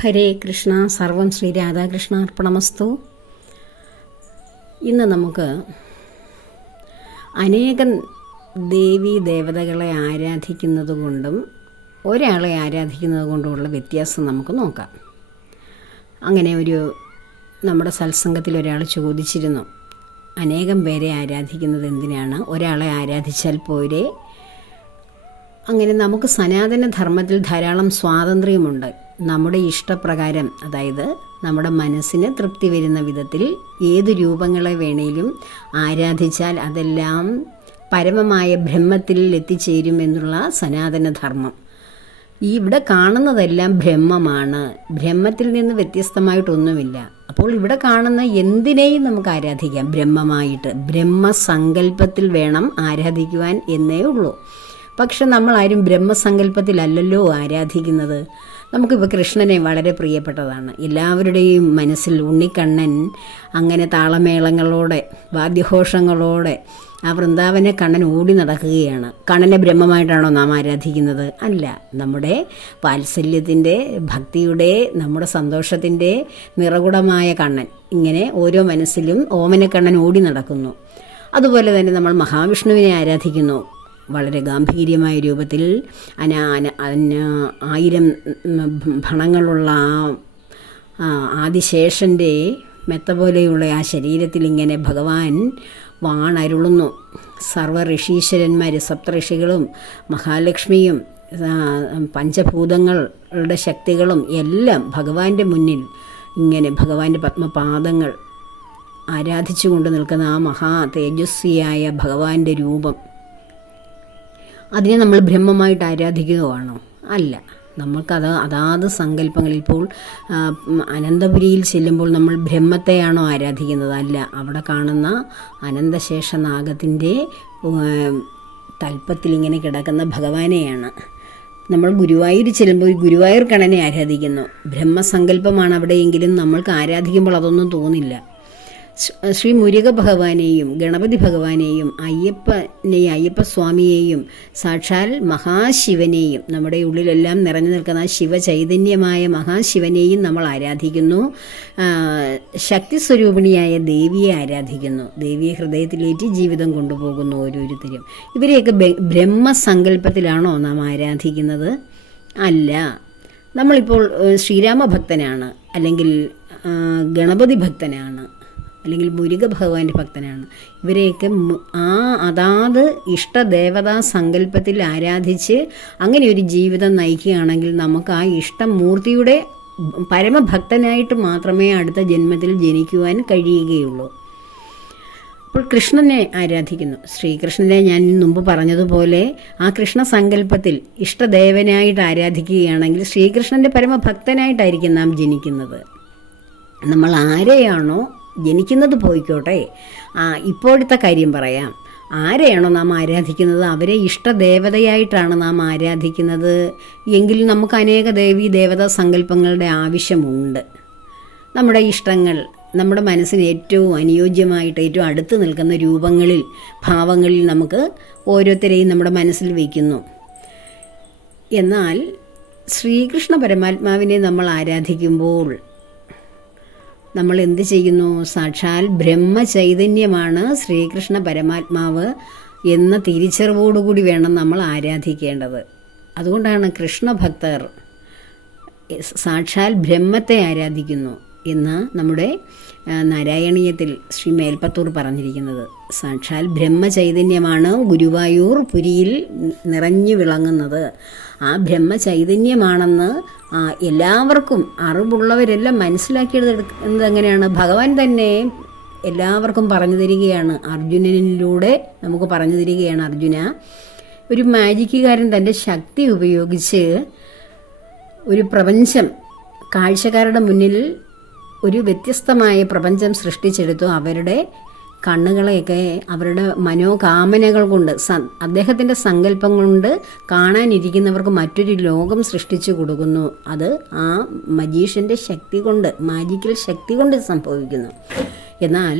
ഹരേ കൃഷ്ണ. സർവം ശ്രീ രാധാകൃഷ്ണ അർപ്പണമസ്തു. ഇന്ന് നമുക്ക് അനേകം ദേവീ ദേവതകളെ ആരാധിക്കുന്നത് കൊണ്ടും ഒരാളെ ആരാധിക്കുന്നത് കൊണ്ടുമുള്ള വ്യത്യാസം നമുക്ക് നോക്കാം. അങ്ങനെ നമ്മുടെ സത്സംഗത്തിൽ ഒരാൾ ചോദിച്ചിരുന്നു, അനേകം പേരെ ആരാധിക്കുന്നത് എന്തിനാണ്, ഒരാളെ ആരാധിച്ചാൽ പോരെ? അങ്ങനെ നമുക്ക് സനാതന ധർമ്മത്തിൽ ധാരാളം സ്വാതന്ത്ര്യമുണ്ട്. നമ്മുടെ ഇഷ്ടപ്രകാരം, അതായത് നമ്മുടെ മനസ്സിന് തൃപ്തി വരുന്ന വിധത്തിൽ ഏത് രൂപങ്ങളെ വേണേലും ആരാധിച്ചാൽ അതെല്ലാം പരമമായ ബ്രഹ്മത്തിൽ എത്തിച്ചേരും എന്നുള്ള സനാതന ധർമ്മം. ഇവിടെ കാണുന്നതെല്ലാം ബ്രഹ്മമാണ്, ബ്രഹ്മത്തിൽ നിന്ന് വ്യത്യസ്തമായിട്ടൊന്നുമില്ല. അപ്പോൾ ഇവിടെ കാണുന്ന എന്തിനേയും നമുക്ക് ആരാധിക്കാം ബ്രഹ്മമായിട്ട്. ബ്രഹ്മസങ്കല്പത്തിൽ വേണം ആരാധിക്കുവാൻ എന്നേ ഉള്ളൂ. പക്ഷെ നമ്മളാരും ബ്രഹ്മസങ്കല്പത്തിലല്ലല്ലോ ആരാധിക്കുന്നത്. നമുക്കിപ്പോൾ കൃഷ്ണനെ വളരെ പ്രിയപ്പെട്ടതാണ്. എല്ലാവരുടെയും മനസ്സിൽ ഉണ്ണിക്കണ്ണൻ അങ്ങനെ താളമേളങ്ങളോടെ വാദ്യഘോഷങ്ങളോടെ ആ വൃന്ദാവന കണ്ണൻ ഓടി നടക്കുകയാണ്. കണ്ണനെ ബ്രഹ്മമായിട്ടാണോ നാം ആരാധിക്കുന്നത്? അല്ല. നമ്മുടെ വാത്സല്യത്തിൻ്റെ, ഭക്തിയുടെ, നമ്മുടെ സന്തോഷത്തിൻ്റെ നിറകുടമായ കണ്ണൻ ഇങ്ങനെ ഓരോ മനസ്സിലും ഓമനക്കണ്ണൻ ഓടി നടക്കുന്നു. അതുപോലെ തന്നെ നമ്മൾ മഹാവിഷ്ണുവിനെ ആരാധിക്കുന്നു. വളരെ ഗാംഭീര്യമായ രൂപത്തിൽ 1000 ഭണങ്ങളുള്ള ആദിശേഷൻ്റെ മെത്ത പോലെയുള്ള ആ ശരീരത്തിൽ ഇങ്ങനെ ഭഗവാൻ വാണരുളുന്നു. സർവ്വ ഋഷീശ്വരന്മാർ, സപ്തഋഷികളും മഹാലക്ഷ്മിയും പഞ്ചഭൂതങ്ങളുടെ ശക്തികളും എല്ലാം ഭഗവാന്റെ മുന്നിൽ ഇങ്ങനെ ഭഗവാന്റെ പത്മപാദങ്ങൾ ആരാധിച്ചുകൊണ്ട് നിൽക്കുന്ന ആ മഹാ തേജസ്വിയായ ഭഗവാന്റെ രൂപം, അതിനെ നമ്മൾ ബ്രഹ്മമായിട്ട് ആരാധിക്കുകയാണോ? അല്ല. നമ്മൾക്കത് അതാത് സങ്കല്പങ്ങളിൽ, ഇപ്പോൾ അനന്തപുരിയിൽ ചെല്ലുമ്പോൾ നമ്മൾ ബ്രഹ്മത്തെയാണോ ആരാധിക്കുന്നത്? അല്ല. അവിടെ കാണുന്ന അനന്തശേഷനാഗത്തിൻ്റെ തൽപ്പത്തിൽ ഇങ്ങനെ കിടക്കുന്ന ഭഗവാനെയാണ്. നമ്മൾ ഗുരുവായൂർ ചെല്ലുമ്പോൾ ഗുരുവായൂർ കണ്ണനെ ആരാധിക്കുന്നു. ബ്രഹ്മസങ്കല്പമാണ് അവിടെയെങ്കിലും നമ്മൾക്ക് ആരാധിക്കുമ്പോൾ അതൊന്നും തോന്നില്ല. ശ്രീ മുരുക ഭഗവാനെയും ഗണപതി ഭഗവാനെയും അയ്യപ്പസ്വാമിയെയും സാക്ഷാൽ മഹാശിവനെയും, നമ്മുടെ ഉള്ളിലെല്ലാം നിറഞ്ഞു നിൽക്കുന്ന ശിവചൈതന്യമായ മഹാശിവനെയും നമ്മൾ ആരാധിക്കുന്നു. ശക്തി സ്വരൂപിണിയായ ദേവിയെ ആരാധിക്കുന്നു. ദേവിയെ ഹൃദയത്തിലേറ്റി ജീവിതം കൊണ്ടുപോകുന്നു ഓരോരുത്തരും. ഇവരെയൊക്കെ ബ്രഹ്മസങ്കല്പത്തിലാണോ നാം ആരാധിക്കുന്നത്? അല്ല. നമ്മളിപ്പോൾ ശ്രീരാമഭക്തനാണ്, അല്ലെങ്കിൽ ഗണപതി ഭക്തനാണ്, അല്ലെങ്കിൽ മുരുക ഭഗവാന്റെ ഭക്തനാണ്. ഇവരെയൊക്കെ അതാത് ഇഷ്ടദേവതാ സങ്കല്പത്തിൽ ആരാധിച്ച് അങ്ങനെ ഒരു ജീവിതം നയിക്കുകയാണെങ്കിൽ നമുക്ക് ആ ഇഷ്ടമൂർത്തിയുടെ പരമഭക്തനായിട്ട് മാത്രമേ അടുത്ത ജന്മത്തിൽ ജനിക്കുവാൻ കഴിയുകയുള്ളൂ. അപ്പോൾ കൃഷ്ണനെ ആരാധിക്കുന്നു. ശ്രീകൃഷ്ണനെ ഞാൻ മുമ്പ് പറഞ്ഞതുപോലെ ആ കൃഷ്ണസങ്കല്പത്തിൽ ഇഷ്ടദേവനായിട്ട് ആരാധിക്കുകയാണെങ്കിൽ ശ്രീകൃഷ്ണൻ്റെ പരമഭക്തനായിട്ടായിരിക്കും നാം ജനിക്കുന്നത്. നമ്മൾ ആരെയാണോ ജനിക്കുന്നത് പോയിക്കോട്ടെ, ഇപ്പോഴത്തെ കാര്യം പറയാം. ആരെയാണോ നാം ആരാധിക്കുന്നത് അവരെ ഇഷ്ടദേവതയായിട്ടാണ് നാം ആരാധിക്കുന്നത് എങ്കിൽ നമുക്ക് അനേക ദേവീ ദേവതാ സങ്കല്പങ്ങളുടെ ആവശ്യമുണ്ട്. നമ്മുടെ ഇഷ്ടങ്ങൾ, നമ്മുടെ മനസ്സിന് ഏറ്റവും അനുയോജ്യമായിട്ട് ഏറ്റവും അടുത്ത് നിൽക്കുന്ന രൂപങ്ങളിൽ, ഭാവങ്ങളിൽ നമുക്ക് ഓരോരുത്തരെയും നമ്മുടെ മനസ്സിൽ വയ്ക്കുന്നു. എന്നാൽ ശ്രീകൃഷ്ണ പരമാത്മാവിനെ നമ്മൾ ആരാധിക്കുമ്പോൾ നമ്മൾ എന്ത് ചെയ്യുന്നു? സാക്ഷാൽ ബ്രഹ്മചൈതന്യമാണ് ശ്രീകൃഷ്ണ പരമാത്മാവ് എന്ന തിരിച്ചറിവോടുകൂടി വേണം നമ്മൾ ആരാധിക്കേണ്ടത്. അതുകൊണ്ടാണ് കൃഷ്ണഭക്തർ സാക്ഷാൽ ബ്രഹ്മത്തെ ആരാധിക്കുന്നു എന്ന് നമ്മുടെ നാരായണീയത്തിൽ ശ്രീ മേൽപ്പത്തൂർ പറഞ്ഞിരിക്കുന്നത്. സാക്ഷാൽ ബ്രഹ്മചൈതന്യമാണ് ഗുരുവായൂർ പുരിയിൽ നിറഞ്ഞു വിളങ്ങുന്നത്. ആ ബ്രഹ്മചൈതന്യമാണെന്ന് എല്ലാവർക്കും അറിവുള്ളവരെല്ലാം മനസ്സിലാക്കിയെടുക്കുന്നത് എങ്ങനെയാണ്? ഭഗവാൻ തന്നെ എല്ലാവർക്കും പറഞ്ഞു തരികയാണ്. അർജുനനിലൂടെ നമുക്ക് പറഞ്ഞു തരികയാണ്. അർജുന, ഒരു മാജിക്കുകാരൻ തൻ്റെ ശക്തി ഉപയോഗിച്ച് ഒരു പ്രപഞ്ചം കാഴ്ചക്കാരുടെ മുന്നിൽ ഒരു വ്യത്യസ്തമായ പ്രപഞ്ചം സൃഷ്ടിച്ചെടുത്തു. അവരുടെ കണ്ണുകളെയൊക്കെ അവരുടെ മനോകാമനകൾ കൊണ്ട്, അദ്ദേഹത്തിൻ്റെ സങ്കല്പം കൊണ്ട് കാണാനിരിക്കുന്നവർക്ക് മറ്റൊരു ലോകം സൃഷ്ടിച്ചു കൊടുക്കുന്നു. അത് ആ മജീഷ്യൻ്റെ ശക്തി കൊണ്ട്, മാജിക്കൽ ശക്തി കൊണ്ട് സംഭവിക്കുന്നു. എന്നാൽ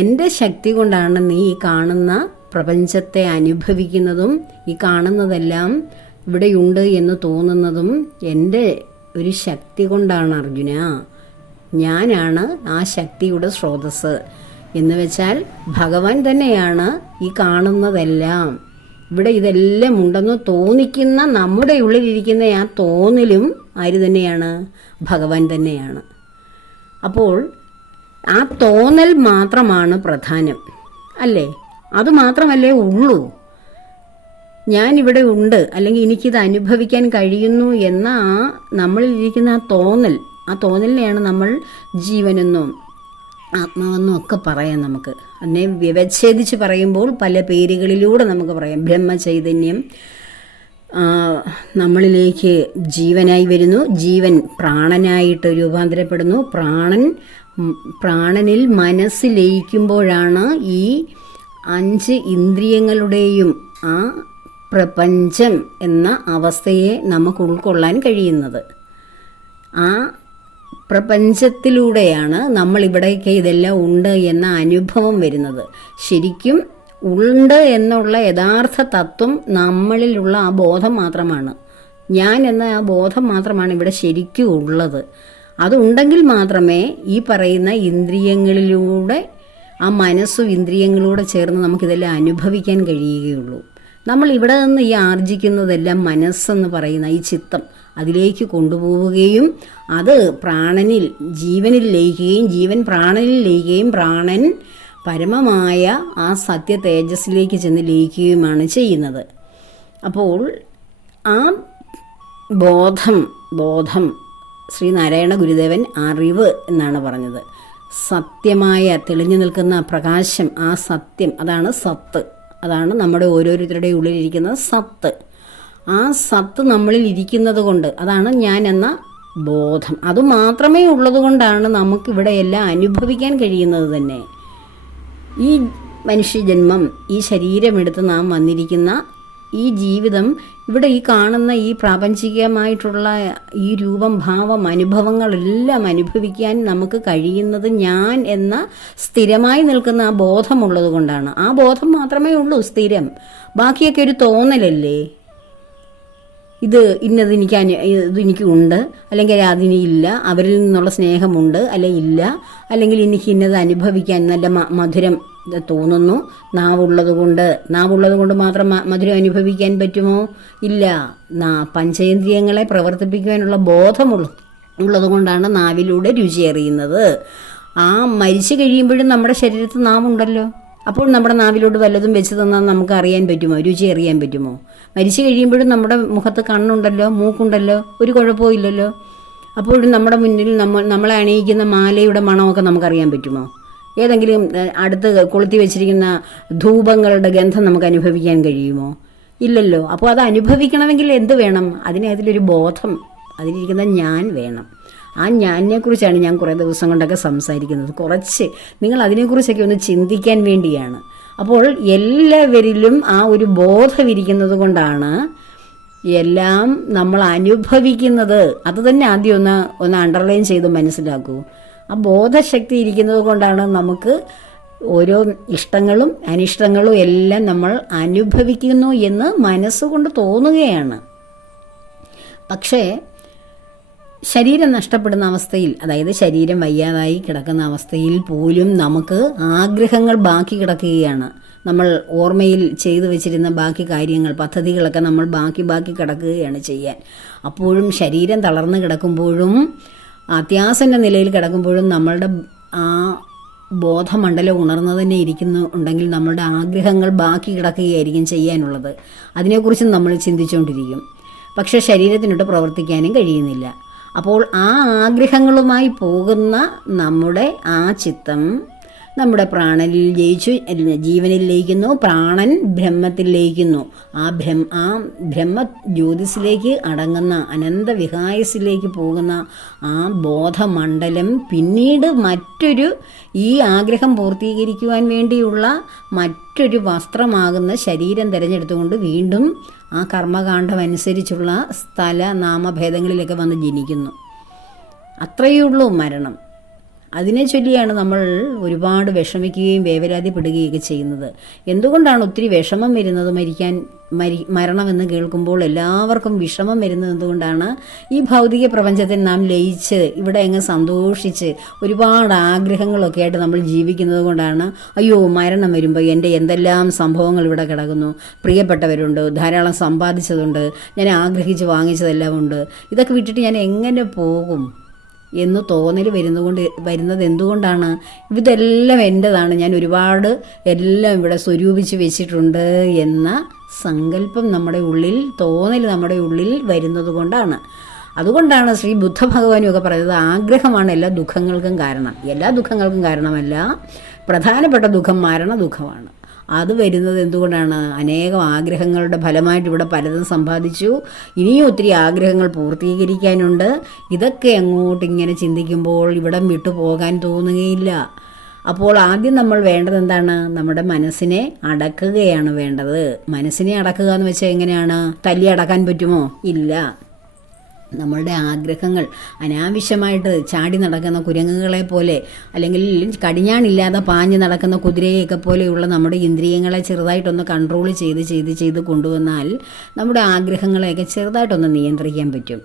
എൻ്റെ ശക്തി കൊണ്ടാണ് നീ ഈ കാണുന്ന പ്രപഞ്ചത്തെ അനുഭവിക്കുന്നതും ഈ കാണുന്നതെല്ലാം ഇവിടെയുണ്ട് എന്ന് തോന്നുന്നതും എൻ്റെ ഒരു ശക്തി കൊണ്ടാണ് അർജുന. ഞാനാണ് ആ ശക്തിയുടെ സ്രോതസ്സ്. എന്ന് വെച്ചാൽ ഭഗവാൻ തന്നെയാണ് ഈ കാണുന്നതെല്ലാം. ഇവിടെ ഇതെല്ലാം ഉണ്ടെന്ന് തോന്നിക്കുന്ന നമ്മുടെ ഉള്ളിലിരിക്കുന്ന ആ തോന്നലും ആര് തന്നെയാണ്? ഭഗവാൻ തന്നെയാണ്. അപ്പോൾ ആ തോന്നൽ മാത്രമാണ് പ്രധാനം, അല്ലേ? അതുമാത്രമല്ലേ ഉള്ളൂ. ഞാനിവിടെ ഉണ്ട്, അല്ലെങ്കിൽ എനിക്കിത് അനുഭവിക്കാൻ കഴിയുന്നു എന്ന ആ നമ്മളിലിരിക്കുന്ന ആ തോന്നലിനെയാണ് നമ്മൾ ജീവനെന്നും ആത്മാവെന്നും ഒക്കെ പറയാം. നമുക്ക് അതിനെ വ്യവച്ഛേദിച്ച് പറയുമ്പോൾ പല പേരുകളിലൂടെ നമുക്ക് പറയാം. ബ്രഹ്മചൈതന്യം നമ്മളിലേക്ക് ജീവനായി വരുന്നു. ജീവൻ പ്രാണനായിട്ട് രൂപാന്തരപ്പെടുന്നു. പ്രാണനിൽ മനസ്സ് ലയിക്കുമ്പോഴാണ് ഈ 5 ഇന്ദ്രിയങ്ങളുടെയും ആ പ്രപഞ്ചം എന്ന അവസ്ഥയെ നമുക്ക് ഉൾക്കൊള്ളാൻ കഴിയുന്നത്. ആ പ്രപഞ്ചത്തിലൂടെയാണ് നമ്മളിവിടേക്ക് ഇതെല്ലാം ഉണ്ട് എന്ന അനുഭവം വരുന്നത്. ശരിക്കും ഉണ്ട് എന്നുള്ള യഥാർത്ഥ തത്വം നമ്മളിലുള്ള ആ ബോധം മാത്രമാണ്. ഞാൻ എന്ന ആ ബോധം മാത്രമാണ് ഇവിടെ ശരിക്കും ഉള്ളത്. അതുണ്ടെങ്കിൽ മാത്രമേ ഈ പറയുന്ന ഇന്ദ്രിയങ്ങളിലൂടെ, ആ മനസ്സും ഇന്ദ്രിയങ്ങളിലൂടെ ചേർന്ന് നമുക്കിതെല്ലാം അനുഭവിക്കാൻ കഴിയുകയുള്ളൂ. നമ്മൾ ഇവിടെ നിന്ന് ഈ ആർജിക്കുന്നതെല്ലാം മനസ്സെന്ന് പറയുന്ന ഈ ചിത്തം അതിലേക്ക് കൊണ്ടുപോവുകയും അത് ജീവനിൽ ലയിക്കുകയും ജീവൻ പ്രാണനിൽ ലയിക്കുകയും പ്രാണൻ പരമമായ ആ സത്യ തേജസ്സിലേക്ക് ചെന്ന് ലയിക്കുകയുമാണ് ചെയ്യുന്നത്. അപ്പോൾ ആ ബോധം ശ്രീനാരായണ ഗുരുദേവൻ അറിവ് എന്നാണ് പറഞ്ഞത്. സത്യമായ തെളിഞ്ഞു നിൽക്കുന്ന പ്രകാശം, ആ സത്യം, അതാണ് സത്ത്. അതാണ് നമ്മുടെ ഓരോരുത്തരുടെ ഉള്ളിലിരിക്കുന്ന സത്ത്. ആ സത്ത് നമ്മളിൽ ഇരിക്കുന്നത് കൊണ്ട്, അതാണ് ഞാൻ എന്ന ബോധം. അതുമാത്രമേ ഉള്ളത് കൊണ്ടാണ് നമുക്കിവിടെ എല്ലാം അനുഭവിക്കാൻ കഴിയുന്നത് തന്നെ. ഈ മനുഷ്യജന്മം, ഈ ശരീരമെടുത്ത് നാം വന്നിരിക്കുന്ന ഈ ജീവിതം, ഇവിടെ ഈ കാണുന്ന ഈ പ്രാപഞ്ചികമായിട്ടുള്ള ഈ രൂപം, ഭാവം, അനുഭവങ്ങളെല്ലാം അനുഭവിക്കാൻ നമുക്ക് കഴിയുന്നത് ഞാൻ എന്ന സ്ഥിരമായി നിൽക്കുന്ന ആ ബോധമുള്ളത് കൊണ്ടാണ്. ആ ബോധം മാത്രമേ ഉള്ളൂ സ്ഥിരം. ബാക്കിയൊക്കെ ഒരു തോന്നലല്ലേ. ഇത് എനിക്ക് ഉണ്ട്, അല്ലെങ്കിൽ അതിന് ഇല്ല, അവരിൽ നിന്നുള്ള സ്നേഹമുണ്ട്, അല്ലെങ്കിൽ ഇല്ല, അല്ലെങ്കിൽ എനിക്ക് ഇന്നത് അനുഭവിക്കാൻ നല്ല മധുരം തോന്നുന്നു. നാവുള്ളത് കൊണ്ട് മാത്രം മധുരം അനുഭവിക്കാൻ പറ്റുമോ? ഇല്ല. പഞ്ചേന്ദ്രിയങ്ങളെ പ്രവർത്തിപ്പിക്കുവാനുള്ള ബോധമുള്ളത് കൊണ്ടാണ് നാവിലൂടെ രുചി അറിയുന്നത്. ആ മരിച്ചു കഴിയുമ്പോഴും നമ്മുടെ ശരീരത്തിൽ നാവുണ്ടല്ലോ. അപ്പോൾ നമ്മുടെ നാവിലോട്ട് വല്ലതും വെച്ച് തന്നാൽ നമുക്ക് അറിയാൻ പറ്റുമോ? രുചി അറിയാൻ പറ്റുമോ? മരിച്ചു കഴിയുമ്പോഴും നമ്മുടെ മുഖത്ത് കണ്ണുണ്ടല്ലോ, മൂക്കുണ്ടല്ലോ, ഒരു കുഴപ്പവും ഇല്ലല്ലോ. അപ്പോഴും നമ്മുടെ മുന്നിൽ നമ്മളെ അണിയിക്കുന്ന മാലയുടെ മണമൊക്കെ നമുക്കറിയാൻ പറ്റുമോ? ഏതെങ്കിലും അടുത്ത് കൊളുത്തി വെച്ചിരിക്കുന്ന ധൂപങ്ങളുടെ ഗന്ധം നമുക്ക് അനുഭവിക്കാൻ കഴിയുമോ? ഇല്ലല്ലോ. അപ്പോൾ അത് അനുഭവിക്കണമെങ്കിൽ എന്ത് വേണം? അതിലൊരു ബോധം, അതിലിരിക്കുന്ന ഞാൻ വേണം. ആ ഞാനിനെക്കുറിച്ചാണ് ഞാൻ കുറേ ദിവസം കൊണ്ടൊക്കെ സംസാരിക്കുന്നത്. കുറച്ച് നിങ്ങൾ അതിനെക്കുറിച്ചൊക്കെ ഒന്ന് ചിന്തിക്കാൻ വേണ്ടിയാണ്. അപ്പോൾ എല്ലാവരിലും ആ ഒരു ബോധം ഇരിക്കുന്നത് കൊണ്ടാണ് എല്ലാം നമ്മൾ അനുഭവിക്കുന്നത്. അത് തന്നെ ആദ്യം ഒന്ന് അണ്ടർലൈൻ ചെയ്ത് മനസ്സിലാക്കൂ. ആ ബോധശക്തി ഇരിക്കുന്നത് കൊണ്ടാണ് നമുക്ക് ഓരോ ഇഷ്ടങ്ങളും അനിഷ്ടങ്ങളും എല്ലാം നമ്മൾ അനുഭവിക്കുന്നു എന്ന് മനസ്സുകൊണ്ട് തോന്നുകയാണ്. പക്ഷേ ശരീരം നഷ്ടപ്പെടുന്ന അവസ്ഥയിൽ, അതായത് ശരീരം വയ്യാതായി കിടക്കുന്ന അവസ്ഥയിൽ പോലും നമുക്ക് ആഗ്രഹങ്ങൾ ബാക്കി കിടക്കുകയാണ്. നമ്മൾ ഓർമ്മയിൽ ചെയ്തു വെച്ചിരുന്ന ബാക്കി കാര്യങ്ങൾ, പദ്ധതികളൊക്കെ നമ്മൾ ബാക്കി കിടക്കുകയാണ് ചെയ്യാൻ. അപ്പോഴും ശരീരം തളർന്നു കിടക്കുമ്പോഴും അത്യാസന്ന നിലയിൽ കിടക്കുമ്പോഴും നമ്മളുടെ ആ ബോധമണ്ഡലം ഉണർന്നു തന്നെ ഉണ്ടെങ്കിൽ നമ്മളുടെ ആഗ്രഹങ്ങൾ ബാക്കി കിടക്കുകയായിരിക്കും ചെയ്യാനുള്ളത്. അതിനെക്കുറിച്ച് നമ്മൾ ചിന്തിച്ചുകൊണ്ടിരിക്കും. പക്ഷേ ശരീരത്തിനോട്ട് പ്രവർത്തിക്കാനും കഴിയുന്നില്ല. അപ്പോൾ ആ ആഗ്രഹങ്ങളുമായി പോകുന്ന നമ്മുടെ ആ ചിത്തം നമ്മുടെ പ്രാണനിൽ ജീവനിൽ ലയിക്കുന്നു. പ്രാണൻ ബ്രഹ്മത്തിൽ ലയിക്കുന്നു. ആ ബ്രഹ്മ ജ്യോതിസിലേക്ക് അടങ്ങുന്ന അനന്തവിഹായസിലേക്ക് പോകുന്ന ആ ബോധമണ്ഡലം പിന്നീട് ഈ ആഗ്രഹം പൂർത്തീകരിക്കുവാൻ വേണ്ടിയുള്ള മറ്റൊരു വസ്ത്രമാകുന്ന ശരീരം തിരഞ്ഞെടുത്തുകൊണ്ട് വീണ്ടും ആ കർമ്മകാണ്ഡം അനുസരിച്ചുള്ള സ്ഥല നാമഭേദങ്ങളിലൊക്കെ വന്ന് ജനിക്കുന്നു. അത്രയേ ഉള്ളൂ മരണം. അതിനെ ചൊല്ലിയാണ് നമ്മൾ ഒരുപാട് വിഷമിക്കുകയും വേവലാതിപ്പെടുകയൊക്കെ ചെയ്യുന്നത്. എന്തുകൊണ്ടാണ് ഒത്തിരി വിഷമം വരുന്നത്? മരണമെന്ന് കേൾക്കുമ്പോൾ എല്ലാവർക്കും വിഷമം വരുന്നത് എന്തുകൊണ്ടാണ്? ഈ ഭൗതിക പ്രപഞ്ചത്തിൽ നാം ലയിച്ച് ഇവിടെ അങ്ങ് സന്തോഷിച്ച് ഒരുപാട് ആഗ്രഹങ്ങളൊക്കെ ആയിട്ട് നമ്മൾ ജീവിക്കുന്നത് കൊണ്ടാണ്. അയ്യോ, മരണം വരുമ്പോൾ എൻ്റെ എന്തെല്ലാം സംഭവങ്ങൾ ഇവിടെ കിടക്കുന്നു, പ്രിയപ്പെട്ടവരുണ്ട്, ധാരാളം സമ്പാദിച്ചതുണ്ട്, ഞാൻ ആഗ്രഹിച്ച് വാങ്ങിച്ചതെല്ലാം ഉണ്ട്, ഇതൊക്കെ വിട്ടിട്ട് ഞാൻ എങ്ങനെ പോകും എന്ന് തോന്നൽ വരുന്നത് എന്തുകൊണ്ടാണ്? ഇതെല്ലാം എൻ്റെതാണ്, ഞാൻ ഒരുപാട് എല്ലാം ഇവിടെ സ്വരൂപിച്ച് വെച്ചിട്ടുണ്ട് എന്ന സങ്കല്പം നമ്മുടെ ഉള്ളിൽ, തോന്നൽ നമ്മുടെ ഉള്ളിൽ വരുന്നത് കൊണ്ടാണ്. അതുകൊണ്ടാണ് ശ്രീ ബുദ്ധ ഭഗവാനും ഒക്കെ പറയുന്നത് ആഗ്രഹമാണ് എല്ലാ ദുഃഖങ്ങൾക്കും കാരണം. എല്ലാ ദുഃഖങ്ങൾക്കും കാരണമല്ല, പ്രധാനപ്പെട്ട ദുഃഖം മരണ ദുഃഖമാണ്. അത് വരുന്നത് എന്തുകൊണ്ടാണ്? അനേകം ആഗ്രഹങ്ങളുടെ ഫലമായിട്ട് ഇവിടെ പലതും സമ്പാദിച്ചു, ഇനിയും ഒത്തിരി ആഗ്രഹങ്ങൾ പൂർത്തീകരിക്കാനുണ്ട്. ഇതൊക്കെ അങ്ങോട്ട് ഇങ്ങനെ ചിന്തിക്കുമ്പോൾ ഇവിടം വിട്ടു പോകാൻ തോന്നുകയില്ല. അപ്പോൾ ആദ്യം നമ്മൾ വേണ്ടത് എന്താണ്? നമ്മുടെ മനസ്സിനെ അടക്കുകയാണ് വേണ്ടത്. മനസ്സിനെ അടക്കുക എന്ന് വെച്ചാൽ എങ്ങനെയാണ്? തല്ലി അടക്കാൻ പറ്റുമോ? ഇല്ല. നമ്മളുടെ ആഗ്രഹങ്ങൾ അനാവശ്യമായിട്ട് ചാടി നടക്കുന്ന കുരങ്ങുകളെ പോലെ, അല്ലെങ്കിൽ കടിഞ്ഞാണില്ലാതെ പാഞ്ഞ് നടക്കുന്ന കുതിരയൊക്കെ പോലെയുള്ള നമ്മുടെ ഇന്ദ്രിയങ്ങളെ ചെറുതായിട്ടൊന്ന് കൺട്രോൾ ചെയ്ത് കൊണ്ടുവന്നാൽ നമ്മുടെ ആഗ്രഹങ്ങളെയൊക്കെ ചെറുതായിട്ടൊന്ന് നിയന്ത്രിക്കാൻ പറ്റും.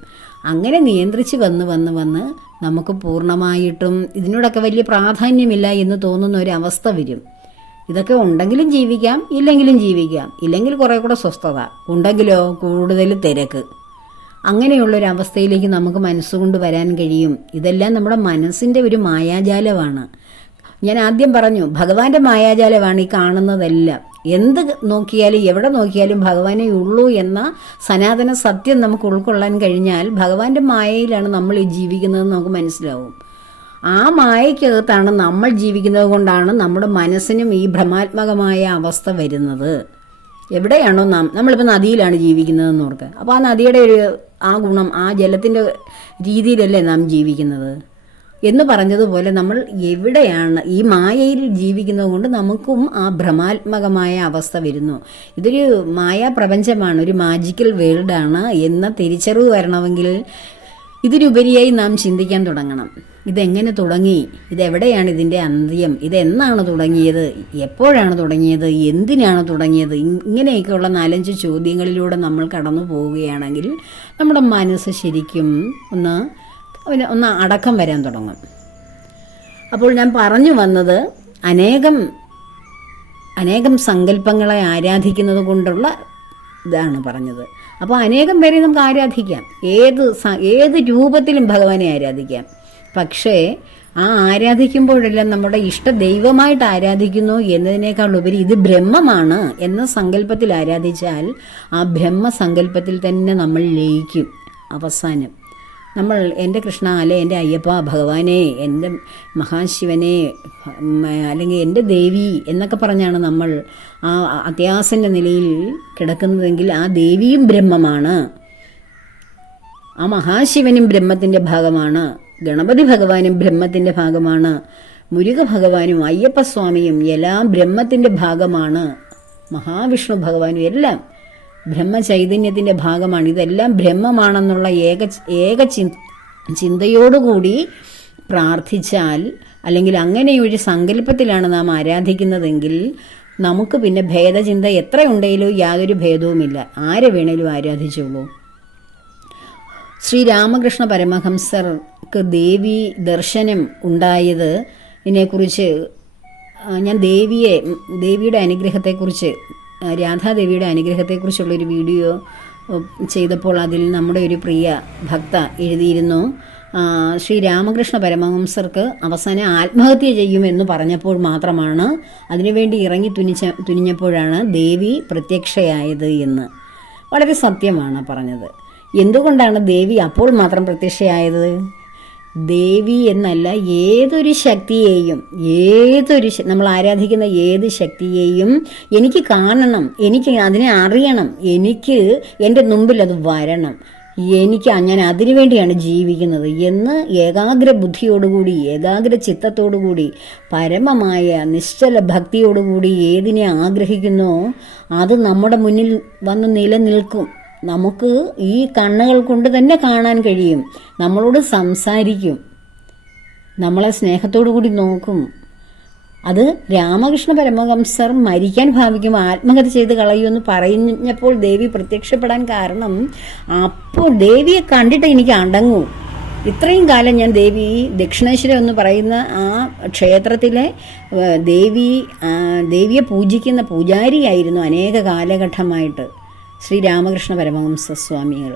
അങ്ങനെ നിയന്ത്രിച്ച് വന്ന് നമുക്ക് പൂർണ്ണമായിട്ടും ഇതിനോടൊക്കെ വലിയ പ്രാധാന്യമില്ല എന്ന് തോന്നുന്ന ഒരു അവസ്ഥ വരും. ഇതൊക്കെ ഉണ്ടെങ്കിലും ജീവിക്കാം, ഇല്ലെങ്കിലും ജീവിക്കാം. ഇല്ലെങ്കിൽ കുറേ കൂടെ സ്വസ്ഥത, ഉണ്ടെങ്കിലോ കൂടുതൽ തിരക്ക്. അങ്ങനെയുള്ളൊരവസ്ഥയിലേക്ക് നമുക്ക് മനസ്സുകൊണ്ട് വരാൻ കഴിയും. ഇതെല്ലാം നമ്മുടെ മനസ്സിൻ്റെ ഒരു മായാജാലമാണ്. ഞാൻ ആദ്യം പറഞ്ഞു, ഭഗവാന്റെ മായാജാലമാണ് ഈ കാണുന്നതെല്ലാം. എന്ത് നോക്കിയാലും എവിടെ നോക്കിയാലും ഭഗവാനേ ഉള്ളൂ എന്ന സനാതന സത്യം നമുക്ക് ഉൾക്കൊള്ളാൻ കഴിഞ്ഞാൽ ഭഗവാന്റെ മായയിലാണ് നമ്മൾ ഈ ജീവിക്കുന്നതെന്ന് നമുക്ക് മനസ്സിലാവും. ആ മായയ്ക്കകത്താണ് നമ്മൾ ജീവിക്കുന്നത് കൊണ്ടാണ് നമ്മുടെ മനസ്സിനും ഈ ഭ്രമാത്മകമായ അവസ്ഥ വരുന്നത്. എവിടെയാണോ നമ്മളിപ്പോൾ നദിയിലാണ് ജീവിക്കുന്നതെന്ന് ഓർക്കുക. അപ്പോൾ ആ നദിയുടെ ആ ഗുണം, ആ ജലത്തിൻ്റെ രീതിയിലല്ലേ നാം ജീവിക്കുന്നത് എന്ന് പറഞ്ഞതുപോലെ നമ്മൾ എവിടെയാണ് ഈ മായയിൽ ജീവിക്കുന്നത് കൊണ്ട് നമുക്കും ആ ഭ്രമാത്മകമായ അവസ്ഥ വരുന്നു. ഇതൊരു മായാപ്രപഞ്ചമാണ്, ഒരു മാജിക്കൽ വേൾഡാണ് എന്ന തിരിച്ചറിവ് വരണമെങ്കിൽ ഇതിനുപരിയായി നാം ചിന്തിക്കാൻ തുടങ്ങണം. ഇതെങ്ങനെ തുടങ്ങി? ഇതെവിടെയാണ് ഇതിൻ്റെ അന്ത്യം? ഇതെന്നാണ് തുടങ്ങിയത്? എപ്പോഴാണ് തുടങ്ങിയത്? എന്തിനാണ് തുടങ്ങിയത്? ഇങ്ങനെയൊക്കെയുള്ള 4-5 ചോദ്യങ്ങളിലൂടെ നമ്മൾ കടന്നു പോവുകയാണെങ്കിൽ നമ്മുടെ മനസ്സ് ശരിക്കും ഒന്ന് അടക്കം വരാൻ തുടങ്ങും. അപ്പോൾ ഞാൻ പറഞ്ഞു വന്നത് അനേകം സങ്കല്പങ്ങളെ ആരാധിക്കുന്നത് കൊണ്ടുള്ള ഇതാണ് പറഞ്ഞത്. അപ്പോൾ അനേകം പേരെ നമുക്ക് ആരാധിക്കാം, ഏത് രൂപത്തിലും ഭഗവാനെ ആരാധിക്കാം. പക്ഷേ ആ ആരാധിക്കുമ്പോഴെല്ലാം നമ്മുടെ ഇഷ്ട ദൈവമായിട്ട് ആരാധിക്കുന്നു എന്നതിനേക്കാൾ ഉപരി ഇത് ബ്രഹ്മമാണ് എന്ന സങ്കല്പത്തിൽ ആരാധിച്ചാൽ ആ ബ്രഹ്മസങ്കല്പത്തിൽ തന്നെ നമ്മൾ ലയിക്കും. അവസാനം നമ്മൾ എൻ്റെ കൃഷ്ണ, അല്ലെ എൻ്റെ അയ്യപ്പ, ഭഗവാനെ, എൻ്റെ മഹാശിവനെ, അല്ലെങ്കിൽ എൻ്റെ ദേവി എന്നൊക്കെ പറഞ്ഞാണ് നമ്മൾ ആ അത്യാസൻ്റെ നിലയിൽ കിടക്കുന്നതെങ്കിൽ ആ ദേവിയും ബ്രഹ്മമാണ്, ആ മഹാശിവനും ബ്രഹ്മത്തിൻ്റെ ഭാഗമാണ്, ഗണപതി ഭഗവാനും ബ്രഹ്മത്തിൻ്റെ ഭാഗമാണ്, മുരുക ഭഗവാനും അയ്യപ്പസ്വാമിയും എല്ലാം ബ്രഹ്മത്തിൻ്റെ ഭാഗമാണ്, മഹാവിഷ്ണു ഭഗവാനും എല്ലാം ബ്രഹ്മചൈതന്യത്തിൻ്റെ ഭാഗമാണ്. ഇതെല്ലാം ബ്രഹ്മമാണെന്നുള്ള ഏക ചിന്തയോടുകൂടി പ്രാർത്ഥിച്ചാൽ, അല്ലെങ്കിൽ അങ്ങനെയൊരു സങ്കല്പത്തിലാണ് നാം ആരാധിക്കുന്നതെങ്കിൽ നമുക്ക് പിന്നെ ഭേദചിന്ത എത്രയുണ്ടെങ്കിലും യാതൊരു ഭേദവുമില്ല. ആരെ വേണേലും ആരാധിച്ചോളൂ. ശ്രീരാമകൃഷ്ണ പരമഹംസർക്ക് ദേവി ദർശനം ഉണ്ടായത് ഇതിനെക്കുറിച്ച് ഞാൻ ദേവിയുടെ അനുഗ്രഹത്തെക്കുറിച്ച്, രാധാദേവിയുടെ അനുഗ്രഹത്തെക്കുറിച്ചുള്ളൊരു വീഡിയോ ചെയ്തപ്പോൾ അതിൽ നമ്മുടെ ഒരു പ്രിയ ഭക്ത എഴുതിയിരുന്നു, ശ്രീരാമകൃഷ്ണ പരമഹംസർക്ക് അവസാനം ആത്മഹത്യ ചെയ്യുമെന്ന് പറഞ്ഞപ്പോൾ മാത്രമാണ്, അതിനുവേണ്ടി ഇറങ്ങി തുനിഞ്ഞപ്പോഴാണ് ദേവി പ്രത്യക്ഷയായത് എന്ന്. വളരെ സത്യമാണ് പറഞ്ഞത്. എന്തുകൊണ്ടാണ് ദേവി അപ്പോൾ മാത്രം പ്രത്യക്ഷയായത്? ദേവി എന്നല്ല, ഏതൊരു ശക്തിയെയും, നമ്മൾ ആരാധിക്കുന്ന ഏത് ശക്തിയെയും എനിക്ക് കാണണം, എനിക്ക് അതിനെ അറിയണം, എനിക്ക് എൻ്റെ മുമ്പിൽ അത് വരണം, ഞാൻ അതിനു വേണ്ടിയാണ് ജീവിക്കുന്നത് എന്ന് ഏകാഗ്ര ബുദ്ധിയോടുകൂടി, ഏകാഗ്ര ചിത്തത്തോടുകൂടി, പരമമായ നിശ്ചല ഭക്തിയോടുകൂടി ഏതിനെ ആഗ്രഹിക്കുന്നോ അത് നമ്മുടെ മുന്നിൽ വന്ന് നിലനിൽക്കും. നമുക്ക് ഈ കണ്ണുകൾ കൊണ്ട് തന്നെ കാണാൻ കഴിയും, നമ്മളോട് സംസാരിക്കും. നമ്മളെ സ്നേഹത്തോടു കൂടി നോക്കും. അത് രാമകൃഷ്ണ പരമഹംസർ മരിക്കാൻ ഭാവിക്കുമ്പോൾ ആത്മഹത്യ ചെയ്ത് കളയുമെന്ന് പറഞ്ഞപ്പോൾ ദേവി പ്രത്യക്ഷപ്പെടാൻ കാരണം, അപ്പോൾ ദേവിയെ കണ്ടിട്ട് എനിക്ക് അടങ്ങൂ. ഇത്രയും കാലം ഞാൻ ദക്ഷിണേശ്വരം എന്ന് പറയുന്ന ആ ക്ഷേത്രത്തിലെ ദേവിയെ പൂജിക്കുന്ന പൂജാരിയായിരുന്നു അനേക കാലഘട്ടമായിട്ട് ശ്രീ രാമകൃഷ്ണ പരമഹംസ സ്വാമികൾ.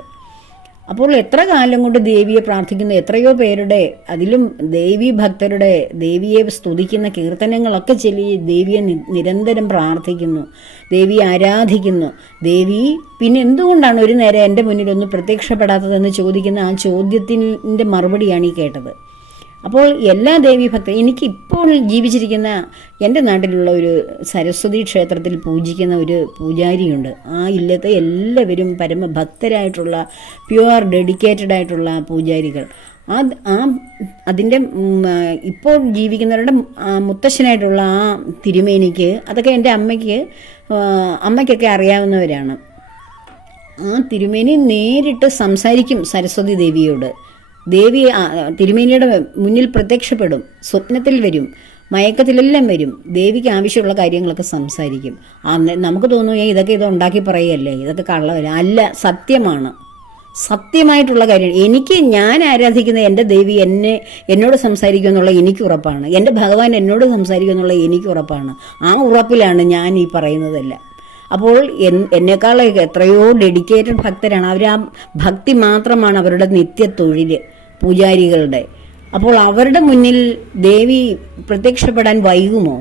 അപ്പോൾ എത്ര കാലം കൊണ്ട് ദേവിയെ പ്രാർത്ഥിക്കുന്ന എത്രയോ പേരുടെ, അതിലും ദേവീ ഭക്തരുടെ ദേവിയെ സ്തുതിക്കുന്ന കീർത്തനങ്ങളൊക്കെ ചൊല്ലി ദേവിയെ നിരന്തരം പ്രാർത്ഥിക്കുന്നു, ദേവിയെ ആരാധിക്കുന്നു. ദേവി പിന്നെ എന്തുകൊണ്ടാണ് ഒരു നേരം എൻ്റെ മുന്നിൽ ഒന്ന് പ്രത്യക്ഷപ്പെടാത്തതെന്ന് ചോദിക്കുന്ന ആ ചോദ്യത്തിൻ്റെ മറുപടിയാണ് ഈ കേട്ടത്. അപ്പോൾ എല്ലാ ദേവീഭക്ത, എനിക്കിപ്പോൾ ജീവിച്ചിരിക്കുന്ന എൻ്റെ നാട്ടിലുള്ള ഒരു സരസ്വതി ക്ഷേത്രത്തിൽ പൂജിക്കുന്ന ഒരു പൂജാരിയുണ്ട്. ആ ഇല്ലത്തെ എല്ലാവരും പരമഭക്തരായിട്ടുള്ള പ്യുവർ ഡെഡിക്കേറ്റഡ് ആയിട്ടുള്ള പൂജാരികൾ. അതിൻ്റെ ഇപ്പോൾ ജീവിക്കുന്നവരുടെ മുത്തശ്ശനായിട്ടുള്ള ആ തിരുമേനിക്ക്, അതൊക്കെ എൻ്റെ അമ്മയ്ക്കൊക്കെ അറിയാവുന്നവരാണ്. ആ തിരുമേനി നേരിട്ട് സംസാരിക്കും സരസ്വതി ദേവിയോട്. ദേവി തിരുമേനിയുടെ മുന്നിൽ പ്രത്യക്ഷപ്പെടും, സ്വപ്നത്തിൽ വരും, മയക്കത്തിലെല്ലാം വരും. ദേവിക്ക് ആവശ്യമുള്ള കാര്യങ്ങളൊക്കെ സംസാരിക്കും. നമുക്ക് തോന്നുന്നു ഇതൊക്കെ ഉണ്ടാക്കി പറയല്ലേ, ഇതൊക്കെ കള്ളവല്ല. അല്ല, സത്യമാണ്, സത്യമായിട്ടുള്ള കാര്യം. ഞാൻ ആരാധിക്കുന്ന എൻ്റെ ദേവി എന്നോട് സംസാരിക്കുമെന്നുള്ള എനിക്ക് ഉറപ്പാണ്. എൻ്റെ ഭഗവാൻ എന്നോട് സംസാരിക്കുമെന്നുള്ള എനിക്ക് ഉറപ്പാണ്. ആ ഉറപ്പിലാണ് ഞാൻ ഈ പറയുന്നതെല്ലാം. അപ്പോൾ എന്നെക്കാളൊക്കെ എത്രയോ ഡെഡിക്കേറ്റഡ് ഭക്തരാണ്. അവർ ആ ഭക്തി മാത്രമാണ് അവരുടെ നിത്യത്തൊഴിൽ, പൂജാരികളുടെ. അപ്പോൾ അവരുടെ മുന്നിൽ ദേവി പ്രത്യക്ഷപ്പെടാൻ വൈകുമോ?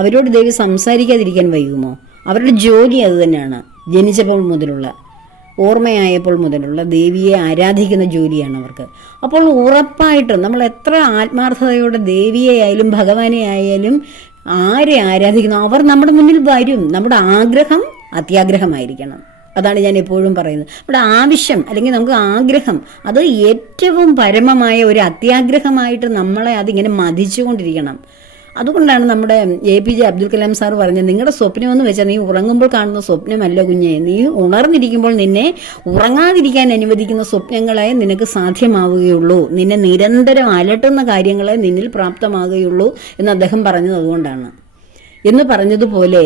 അവരോട് ദേവി സംസാരിക്കാതിരിക്കാൻ വൈകുമോ? അവരുടെ ജോലി അത് തന്നെയാണ്. ജനിച്ചപ്പോൾ മുതലുള്ള, ഓർമ്മയായപ്പോൾ മുതലുള്ള ദേവിയെ ആരാധിക്കുന്ന ജോലിയാണ് അവർക്ക്. അപ്പോൾ ഉറപ്പായിട്ടും നമ്മൾ എത്ര ആത്മാർത്ഥതയോടെ ദേവിയെ ആയാലും ഭഗവാനെ ആയാലും ആരെ ആരാധിക്കുന്നു അവർ നമ്മുടെ മുന്നിൽ വരും. നമ്മുടെ ആഗ്രഹം അത്യാഗ്രഹമായിരിക്കണം. അതാണ് ഞാൻ എപ്പോഴും പറയുന്നത്. നമ്മുടെ ആവശ്യം അല്ലെങ്കിൽ നമുക്ക് ആഗ്രഹം അത് ഏറ്റവും പരമമായ ഒരു അത്യാഗ്രഹമായിട്ട് നമ്മളെ അതിങ്ങനെ മതിച്ചുകൊണ്ടിരിക്കണം. അതുകൊണ്ടാണ് നമ്മുടെ APJ അബ്ദുൽ കലാം സാർ പറഞ്ഞത്, നിങ്ങളുടെ സ്വപ്നമെന്ന് വെച്ചാൽ നീ ഉറങ്ങുമ്പോൾ കാണുന്ന സ്വപ്നമല്ല കുഞ്ഞെ, നീ ഉണർന്നിരിക്കുമ്പോൾ നിന്നെ ഉറങ്ങാതിരിക്കാൻ അനുവദിക്കുന്ന സ്വപ്നങ്ങളെ നിനക്ക് സാധ്യമാവുകയുള്ളൂ, നിന്നെ നിരന്തരം അലട്ടുന്ന കാര്യങ്ങളെ നിന്നിൽ പ്രാപ്തമാകുകയുള്ളൂ എന്ന് അദ്ദേഹം പറഞ്ഞത് അതുകൊണ്ടാണ്. എന്ന് പറഞ്ഞതുപോലെ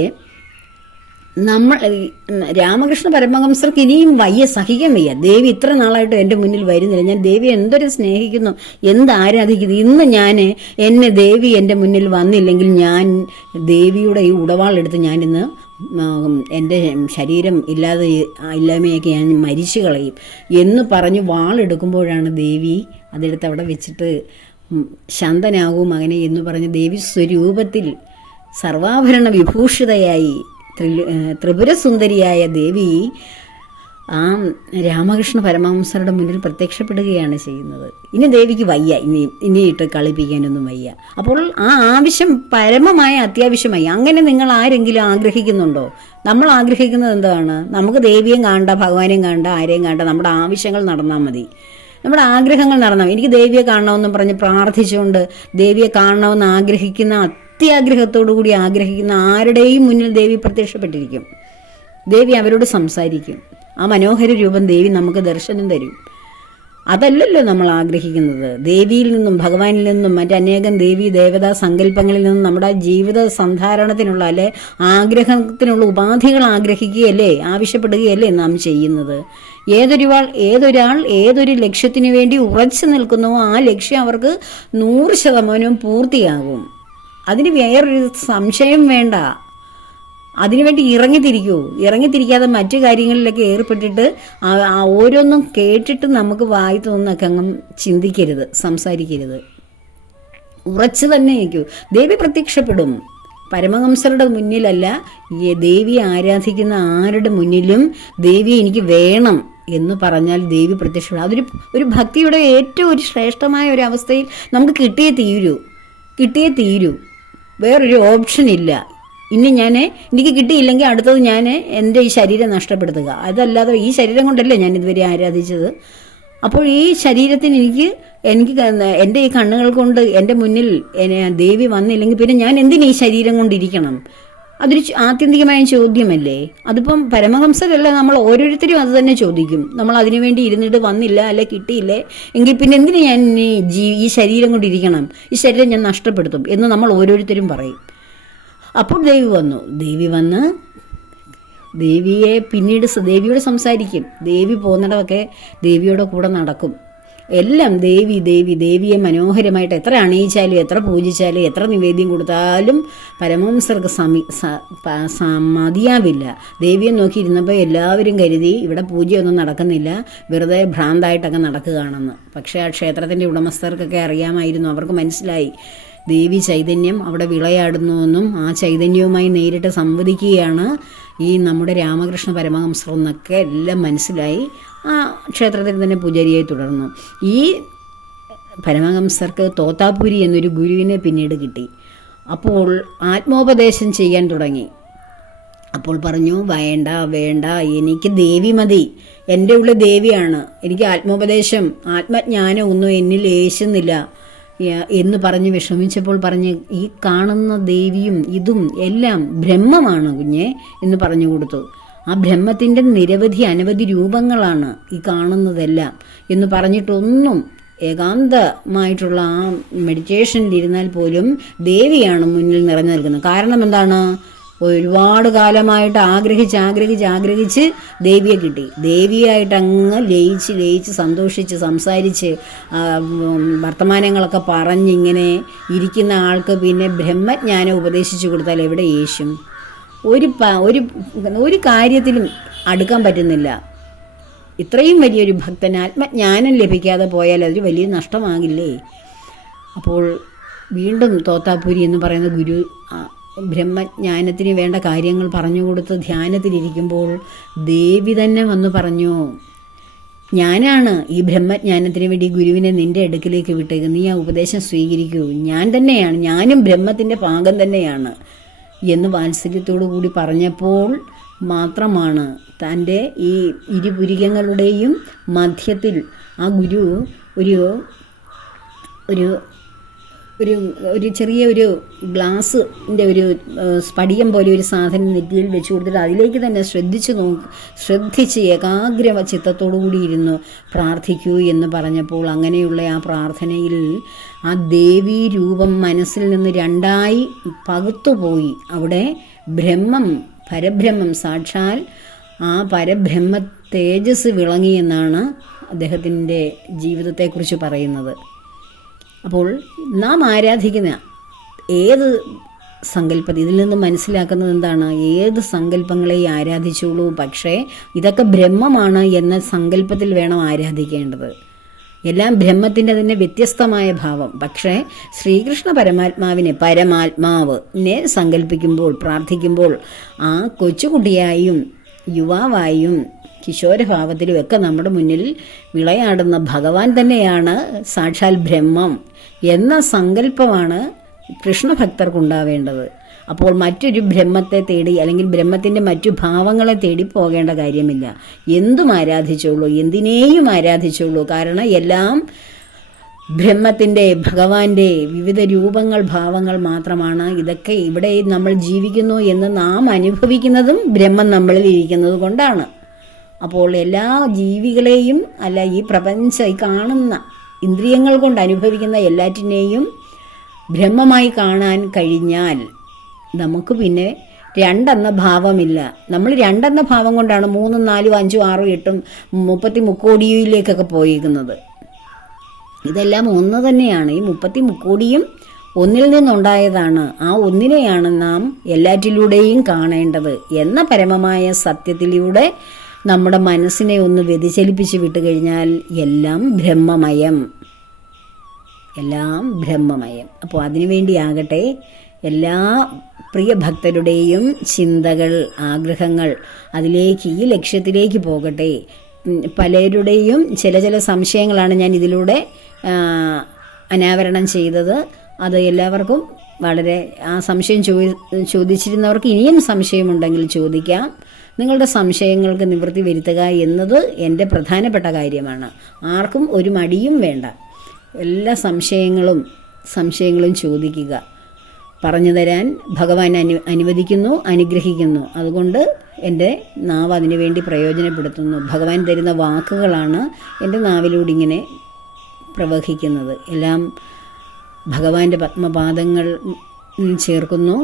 രാമകൃഷ്ണ പരമഹംസർക്ക് ഇനിയും സഹിക്കാൻ വയ്യ. ദേവി ഇത്ര നാളായിട്ട് എൻ്റെ മുന്നിൽ വരുന്നില്ല, ഞാൻ ദേവിയെ എന്തൊരു സ്നേഹിക്കുന്നു, ആരാധിക്കുന്നു. ഇന്ന് എന്നെ ദേവി എൻ്റെ മുന്നിൽ വന്നില്ലെങ്കിൽ ഞാൻ ദേവിയുടെ ഈ ഉടവാളെടുത്ത് ഞാനിന്ന് എൻ്റെ ശരീരം ഇല്ലായ്മയൊക്കെ ഞാൻ മരിച്ചു കളയും എന്ന് പറഞ്ഞ് വാളെടുക്കുമ്പോഴാണ് ദേവി അതെടുത്ത് അവിടെ വെച്ചിട്ട് ശാന്തനാകൂ മകനെ എന്ന് പറഞ്ഞ് ദേവി സ്വരൂപത്തിൽ സർവാഭരണ വിഭൂഷിതയായി ത്രിപുരസുന്ദരിയായ ദേവി ആ രാമകൃഷ്ണ പരമഹംസരുടെ മുന്നിൽ പ്രത്യക്ഷപ്പെടുകയാണ് ചെയ്യുന്നത്. ഇനി ദേവിക്ക് വയ്യ, ഇനിയിട്ട് കളിപ്പിക്കാനൊന്നും വയ്യ. അപ്പോൾ ആ ആവശ്യം പരമമായ അത്യാവശ്യമായി. അങ്ങനെ നിങ്ങൾ ആരെങ്കിലും ആഗ്രഹിക്കുന്നുണ്ടോ? നമ്മൾ ആഗ്രഹിക്കുന്നത് എന്താണ്? നമുക്ക് ദേവിയെയും കാണണ്ട, ഭഗവാനെയും കാണണ്ട, ആരെയും കാണണ്ട, നമ്മുടെ ആവശ്യങ്ങൾ നടന്നാൽ മതി, നമ്മുടെ ആഗ്രഹങ്ങൾ നടന്നാൽ. എനിക്ക് ദേവിയെ കാണണമെന്നും പറഞ്ഞ് പ്രാർത്ഥിച്ചുകൊണ്ട് ദേവിയെ കാണണമെന്ന് ആഗ്രഹിക്കുന്ന, അത്യാഗ്രഹത്തോടു കൂടി ആഗ്രഹിക്കുന്ന ആരുടെയും മുന്നിൽ ദേവി പ്രത്യക്ഷപ്പെട്ടിരിക്കും. ദേവി അവരോട് സംസാരിക്കും. ആ മനോഹര രൂപം ദേവി നമുക്ക് ദർശനം തരും. അതല്ലല്ലോ നമ്മൾ ആഗ്രഹിക്കുന്നത്. ദേവിയിൽ നിന്നും ഭഗവാനിൽ നിന്നും മറ്റനേകം ദേവി ദേവതാ സങ്കല്പങ്ങളിൽ നിന്നും നമ്മുടെ ജീവിത സന്ധാരണത്തിനുള്ള അല്ലെ ആഗ്രഹത്തിനുള്ള ഉപാധികൾ ആഗ്രഹിക്കുകയല്ലേ, ആവശ്യപ്പെടുകയല്ലേ നാം ചെയ്യുന്നത്. ഏതൊരാൾ ഏതൊരു ലക്ഷ്യത്തിനു വേണ്ടി ഉറച്ചു നിൽക്കുന്നുവോ ആ ലക്ഷ്യം അവർക്ക് 100% പൂർത്തിയാകും. അതിന് വേറൊരു സംശയം വേണ്ട. അതിനുവേണ്ടി ഇറങ്ങിത്തിരിക്കാതെ മറ്റു കാര്യങ്ങളിലൊക്കെ ഏർപ്പെട്ടിട്ട് ഓരോന്നും കേട്ടിട്ട് നമുക്ക് വായി തോന്നുന്നൊക്കെ അങ്ങ് ചിന്തിക്കരുത്, സംസാരിക്കരുത്. ഉറച്ചു തന്നെ ഇരിക്കൂ. ദേവി പ്രത്യക്ഷപ്പെടും. പരമഹംസരുടെ മുന്നിലല്ല, ദേവിയെ ആരാധിക്കുന്ന ആരുടെ മുന്നിലും ദേവി എനിക്ക് വേണം എന്ന് പറഞ്ഞാൽ ദേവി പ്രത്യക്ഷപ്പെടും. ഒരു ഭക്തിയുടെ ഏറ്റവും ഒരു ശ്രേഷ്ഠമായ ഒരു അവസ്ഥയിൽ നമുക്ക് കിട്ടിയേ തീരൂ. വേറൊരു ഓപ്ഷൻ ഇല്ല. ഇനി എനിക്ക് കിട്ടിയില്ലെങ്കിൽ അടുത്തത് ഞാൻ എൻ്റെ ഈ ശരീരം നഷ്ടപ്പെടുത്തുക. അതല്ലാതെ ഈ ശരീരം കൊണ്ടല്ലേ ഞാൻ ഇതുവരെ ആരാധിച്ചത്. അപ്പോൾ ഈ ശരീരത്തിന് എനിക്ക് എൻ്റെ ഈ കണ്ണുകൾ കൊണ്ട് എൻ്റെ മുന്നിൽ ദേവി വന്നില്ലെങ്കിൽ പിന്നെ ഞാൻ എന്തിനു ഈ ശരീരം കൊണ്ടിരിക്കണം? അതൊരു ആത്യന്തികമായ ചോദ്യമല്ലേ? അതിപ്പം പരമഹംസരല്ല, നമ്മൾ ഓരോരുത്തരും അത് തന്നെ ചോദിക്കും. നമ്മൾ അതിനുവേണ്ടി ഇരുന്നിട്ട് വന്നില്ല, അല്ലെ കിട്ടിയില്ലേ, എങ്കിൽ പിന്നെ എന്തിനു ഞാൻ ഈ ശരീരം കൊണ്ടിരിക്കണം, ഈ ശരീരം ഞാൻ നഷ്ടപ്പെടുത്തും എന്ന് നമ്മൾ ഓരോരുത്തരും പറയും. അപ്പോൾ ദേവി വന്ന് ദേവിയെ പിന്നീട് ദേവിയോട് സംസാരിക്കും. ദേവി പോകുന്നിടമൊക്കെ ദേവിയുടെ കൂടെ നടക്കും. എല്ലാം ദേവിയെ മനോഹരമായിട്ട് എത്ര അണിയിച്ചാലും എത്ര പൂജിച്ചാലും എത്ര നിവേദ്യം കൊടുത്താലും പരമഹംസർക്ക് മതിയാവില്ല. ദേവിയെ നോക്കിയിരുന്നപ്പോൾ എല്ലാവരും കരുതി ഇവിടെ പൂജയൊന്നും നടക്കുന്നില്ല, വെറുതെ ഭ്രാന്തായിട്ടൊക്കെ നടക്കുകയാണെന്ന്. പക്ഷേ ആ ക്ഷേത്രത്തിൻ്റെ ഉടമസ്ഥർക്കൊക്കെ അറിയാമായിരുന്നു. അവർക്ക് മനസ്സിലായി ദേവി ചൈതന്യം അവിടെ വിളയാടുന്നുവെന്നും ആ ചൈതന്യവുമായി നേരിട്ട് സംവദിക്കുകയാണ് ഈ നമ്മുടെ രാമകൃഷ്ണ പരമഹംസർ എന്നൊക്കെ എല്ലാം മനസ്സിലായി. ആ ക്ഷേത്രത്തിൽ തന്നെ പൂജാരിയായി തുടർന്നു. ഈ പരമഹംസർക്ക് തോത്താപുരി എന്നൊരു ഗുരുവിനെ പിന്നീട് കിട്ടി. അപ്പോൾ ആത്മോപദേശം ചെയ്യാൻ തുടങ്ങി. അപ്പോൾ പറഞ്ഞു, വേണ്ട വേണ്ട, എനിക്ക് ദേവി മതി, എൻ്റെ ഉള്ളിൽ ദേവിയാണ്, എനിക്ക് ആത്മോപദേശം ആത്മജ്ഞാനം ഒന്നും എന്നിൽ ഏശുന്നില്ല എന്ന് പറഞ്ഞ് വിഷമിച്ചപ്പോൾ പറഞ്ഞ്, ഈ കാണുന്ന ദേവിയും ഇതും എല്ലാം ബ്രഹ്മമാണ് കുഞ്ഞെ എന്ന് പറഞ്ഞു കൊടുത്തു. ആ ബ്രഹ്മത്തിൻ്റെ അനവധി രൂപങ്ങളാണ് ഈ കാണുന്നതെല്ലാം എന്ന് പറഞ്ഞിട്ടൊന്നും ഏകാന്തമായിട്ടുള്ള ആ മെഡിറ്റേഷനിലിരുന്നാൽ പോലും ദേവിയാണ് മുന്നിൽ നിറഞ്ഞു നിൽക്കുന്നത്. കാരണം എന്താണ്? ഒരുപാട് കാലമായിട്ട് ആഗ്രഹിച്ച് ദേവിയെ കിട്ടി. ദേവിയായിട്ട് അങ്ങ് ലയിച്ച് സന്തോഷിച്ച് സംസാരിച്ച് വർത്തമാനങ്ങളൊക്കെ പറഞ്ഞിങ്ങനെ ഇരിക്കുന്ന ആൾക്ക് പിന്നെ ബ്രഹ്മജ്ഞാനം ഉപദേശിച്ചു കൊടുത്താൽ എവിടെ യേശും? ഒരു കാര്യത്തിലും അടുക്കാൻ പറ്റുന്നില്ല. ഇത്രയും വലിയൊരു ഭക്തൻ ആത്മജ്ഞാനം ലഭിക്കാതെ പോയാൽ അതൊരു വലിയ നഷ്ടമാകില്ലേ? അപ്പോൾ വീണ്ടും തോത്താപുരി എന്ന് പറയുന്ന ഗുരു ബ്രഹ്മജ്ഞാനത്തിന് വേണ്ട കാര്യങ്ങൾ പറഞ്ഞു കൊടുത്ത് ധ്യാനത്തിലിരിക്കുമ്പോൾ ദേവി തന്നെ വന്നു പറഞ്ഞു, ഞാനാണ് ഈ ബ്രഹ്മജ്ഞാനത്തിന് വേണ്ടി ഗുരുവിനെ നിന്റെ അടുക്കിലേക്ക് വിട്ടേക്ക്, നീ ആ ഉപദേശം സ്വീകരിക്കൂ, ഞാനും ബ്രഹ്മത്തിൻ്റെ ഭാഗം തന്നെയാണ് എന്ന് വാത്സല്യത്തോടു കൂടി പറഞ്ഞപ്പോൾ മാത്രമാണ് തൻ്റെ ഈ ഇരുപുരികങ്ങളുടെയും മധ്യത്തിൽ ആ ഗുരു ഒരു ചെറിയ ഒരു ഗ്ലാസിൻ്റെ ഒരു സ്ഫടികം പോലെ ഒരു സാധനം നെറ്റിയിൽ വെച്ച് കൊടുത്തിട്ട് അതിലേക്ക് തന്നെ ശ്രദ്ധിച്ച് ഏകാഗ്ര ചിത്തത്തോടു കൂടി ഇരുന്നു പ്രാർത്ഥിക്കൂ എന്ന് പറഞ്ഞപ്പോൾ അങ്ങനെയുള്ള ആ പ്രാർത്ഥനയിൽ ആ ദേവീ രൂപം മനസ്സിൽ നിന്ന് രണ്ടായി പകുത്തുപോയി. അവിടെ പരബ്രഹ്മം സാക്ഷാൽ ആ പരബ്രഹ്മ തേജസ് വിളങ്ങിയെന്നാണ് അദ്ദേഹത്തിൻ്റെ ജീവിതത്തെക്കുറിച്ച് പറയുന്നത്. അപ്പോൾ നാം ആരാധിക്കുന്ന ഏത് സങ്കല്പത്തിൽ ഇതിൽ നിന്ന് മനസ്സിലാക്കുന്നത് എന്താണ്? ഏത് സങ്കല്പങ്ങളെ ആരാധിച്ചോളൂ, പക്ഷേ ഇതൊക്കെ ബ്രഹ്മമാണ് എന്ന സങ്കല്പത്തിൽ വേണം ആരാധിക്കേണ്ടത്. എല്ലാം ബ്രഹ്മത്തിൻ്റെ തന്നെ വ്യത്യസ്തമായ ഭാവം. പക്ഷേ ശ്രീകൃഷ്ണ പരമാത്മാവിനെ സങ്കല്പിക്കുമ്പോൾ പ്രാർത്ഥിക്കുമ്പോൾ ആ കൊച്ചുകുട്ടിയായും യുവാവായും കിശോരഭാവത്തിലുമൊക്കെ നമ്മുടെ മുന്നിൽ വിളയാടുന്ന ഭഗവാൻ തന്നെയാണ് സാക്ഷാൽ ബ്രഹ്മം എന്ന സങ്കല്പമാണ് കൃഷ്ണഭക്തർക്കുണ്ടാവേണ്ടത്. അപ്പോൾ മറ്റൊരു ബ്രഹ്മത്തെ തേടി അല്ലെങ്കിൽ ബ്രഹ്മത്തിൻ്റെ മറ്റു ഭാവങ്ങളെ തേടി പോകേണ്ട കാര്യമില്ല. എന്തും ആരാധിച്ചോളൂ, എന്തിനേയും ആരാധിച്ചോളൂ. കാരണം എല്ലാം ബ്രഹ്മത്തിൻ്റെ ഭഗവാന്റെ വിവിധ രൂപങ്ങൾ ഭാവങ്ങൾ മാത്രമാണ്. ഇതൊക്കെ ഇവിടെ നമ്മൾ ജീവിക്കുന്നു എന്ന് നാം അനുഭവിക്കുന്നതും ബ്രഹ്മം നമ്മളിൽ ഇരിക്കുന്നത് കൊണ്ടാണ്. അപ്പോൾ എല്ലാ ജീവികളെയും ഈ ഈ കാണുന്ന ഇന്ദ്രിയങ്ങൾ കൊണ്ട് അനുഭവിക്കുന്ന എല്ലാറ്റിനെയും ബ്രഹ്മമായി കാണാൻ കഴിഞ്ഞാൽ നമുക്ക് പിന്നെ രണ്ടെന്ന ഭാവമില്ല. നമ്മൾ രണ്ടെന്ന ഭാവം കൊണ്ടാണ് 3, 4, 5, 6, 8, 30 കോടിയിലേക്കൊക്കെ പോയിരിക്കുന്നത്. ഇതെല്ലാം ഒന്ന് തന്നെയാണ്. ഈ 30 കോടിയും ഒന്നിൽ നിന്നുണ്ടായതാണ്. ആ ഒന്നിനെയാണ് നാം എല്ലാറ്റിലൂടെയും കാണേണ്ടത് എന്ന പരമമായ സത്യത്തിലൂടെ നമ്മുടെ മനസ്സിനെ ഒന്ന് വ്യതിചലിപ്പിച്ച് വിട്ടുകഴിഞ്ഞാൽ എല്ലാം ബ്രഹ്മമയം. അപ്പോൾ അതിനുവേണ്ടിയാകട്ടെ എല്ലാ പ്രിയ ഭക്തരുടെയും ചിന്തകൾ, ആഗ്രഹങ്ങൾ ഈ ലക്ഷ്യത്തിലേക്ക് പോകട്ടെ. പലരുടെയും ചില സംശയങ്ങളാണ് ഞാൻ ഇതിലൂടെ അനാവരണം ചെയ്തത്. അത് എല്ലാവർക്കും വളരെ ആ സംശയം ചോദിച്ചിരുന്നവർക്ക് ഇനിയും സംശയമുണ്ടെങ്കിൽ ചോദിക്കാം. നിങ്ങളുടെ സംശയങ്ങൾക്ക് നിവൃത്തി വരുത്തുക എന്നത് എൻ്റെ പ്രധാനപ്പെട്ട കാര്യമാണ്. ആർക്കും ഒരു മടിയും വേണ്ട. എല്ലാ സംശയങ്ങളും ചോദിക്കുക. പറഞ്ഞു തരാൻ ഭഗവാൻ അനുവദിക്കുന്നു, അനുഗ്രഹിക്കുന്നു. അതുകൊണ്ട് എൻ്റെ നാവ് അതിനു വേണ്ടി പ്രയോജനപ്പെടുത്തുന്നു. ഭഗവാൻ തരുന്ന വാക്കുകളാണ് എൻ്റെ നാവിലൂടെ ഇങ്ങനെ പ്രവഹിക്കുന്നത്. എല്ലാം ഭഗവാന്റെ പത്മപാദങ്ങൾ ചേർക്കുന്നു.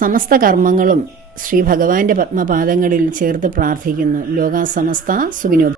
സമസ്ത കർമ്മങ്ങളും ശ്രീ ഭഗവാന്റെ പത്മപാദങ്ങളിൽ ചേർത്ത് പ്രാർത്ഥിക്കുന്നു. ലോകാ സമസ്ത സുഖിനോ.